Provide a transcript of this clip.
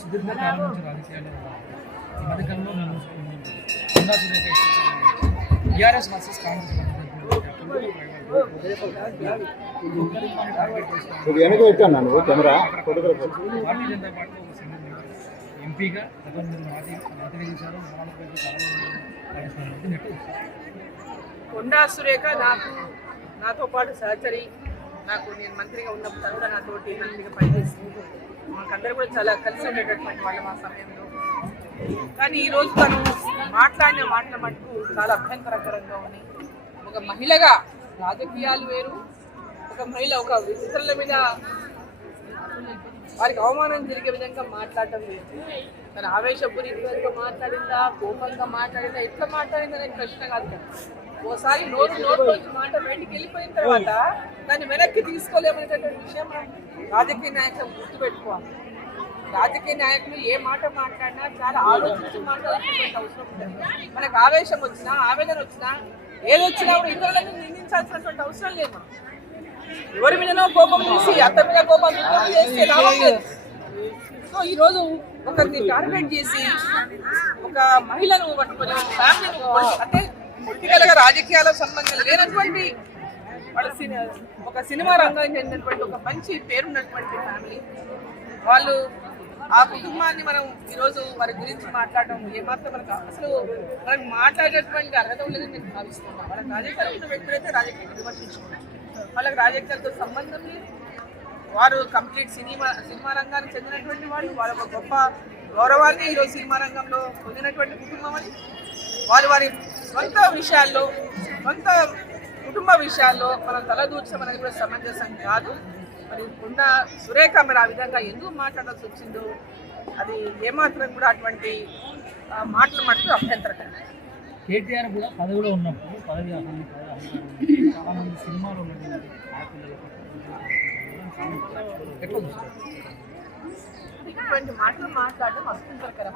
సుదీర్ఘకాలం నుంచి రాజకీయాల్లో ఉన్నారు ఈ మధ్యకాలంలో Konda Surekha TRS versus Congress ఇది వెనక పెట్టాను నువ్వు camera photographer. Bharatiya Janata party ఒక సింగిల్ ఎంపీగా గతంలో మీరు మాజీ మంత్రి చేశారు నాలుగు చాలా మంది నెట్ కొండా సురేఖ నాకు నాతో పాటు సహచరి నాకు నేను మంత్రిగా ఉన్నప్పుడు కూడా నాతోటి మంత్రిగా పనిచేసింది. అందరూ కూడా చాలా కలిసి ఉండేటటువంటి వాళ్ళం ఆ సమయంలో. కానీ ఈరోజు తను మాట్లాడిన మాటల మటుకు చాలా అభ్యంతరకరంగా ఉంది ఒక మహిళగా రాజకీయాలు వేరు ఒక మహిళ ఒక ఇతరుల మీద వారికి అవమానం జరిగే విధంగా మాట్లాడటం లేదు. తన ఆవేశపూరితంగా మాట్లాడిందా? కోపంగా మాట్లాడిందా? ఎట్లా మాట్లాడిందా అనే ప్రశ్న కాదు కదా. ఓసారి నోరు నోరు మాట బయటికి వెళ్ళిపోయిన తర్వాత దాన్ని వెనక్కి తీసుకోలేమనేటటువంటి విషయం రాజకీయ నాయకులు గుర్తుపెట్టుకోవాలి. రాజకీయ నాయకులు ఏ మాట మాట్లాడినా చాలా ఆలోచించి మాట్లాడాల్సినటువంటి అవసరం ఉంటుంది. మనకు ఆవేశం వచ్చినా ఆవేదన వచ్చినా ఏదొచ్చినా కూడా ఇతరులను నిందించాల్సినటువంటి అవసరం లేదు ఎవరి మీదనో కోపం చూసి అత్త మీద కోపం చేస్తే లాభం లేదు. సో ఈరోజు ఒకరిని టార్గెట్ చేసి ఒక మహిళను పట్టుకొని ఫ్యామిలీని అంటే పొలిటికల్గా రాజకీయాలకు సంబంధం లేనటువంటి ఒక సినిమా రంగానికి చెందినటువంటి ఒక మంచి పేరున్నటువంటి ఫ్యామిలీ. వాళ్ళు ఆ కుటుంబాన్ని మనం ఈరోజు వారి గురించి మాట్లాడడం ఏమాత్రం మనకు అసలు మనం మాట్లాడేటువంటి అర్హత ఉండదని నేను భావిస్తున్నాను. వాళ్ళకి రాజకీయాలు ఉన్న వ్యక్తులైతే రాజకీయాలు విమర్శించుకున్నాను వాళ్ళకి రాజకీయాలతో సంబంధం లేదు. వారు కంప్లీట్ సినిమా సినిమా రంగానికి చెందినటువంటి వాళ్ళు వాళ్ళ ఒక గొప్ప గౌరవాన్ని ఈరోజు సినిమా రంగంలో పొందినటువంటి కుటుంబం అని వారు వారి సొంత విషయాల్లో సొంత కుటుంబ విషయాల్లో మనం తలదూర్చడం అనేది కూడా సమంజసం కాదు. మరి ఉన్న సురేఖ మరి ఆ విధంగా ఎందుకు మాట్లాడాల్సి వచ్చిందో అది ఏమాత్రం కూడా అటువంటి మాటలు మటుకు అభ్యంతరకరం. కేటీఆర్ కూడా పదవిలో ఉన్నప్పుడు పదవి చాలా మంది సినిమాలో ఇటువంటి మాటలు మాట్లాడడం అభ్యంతరకరం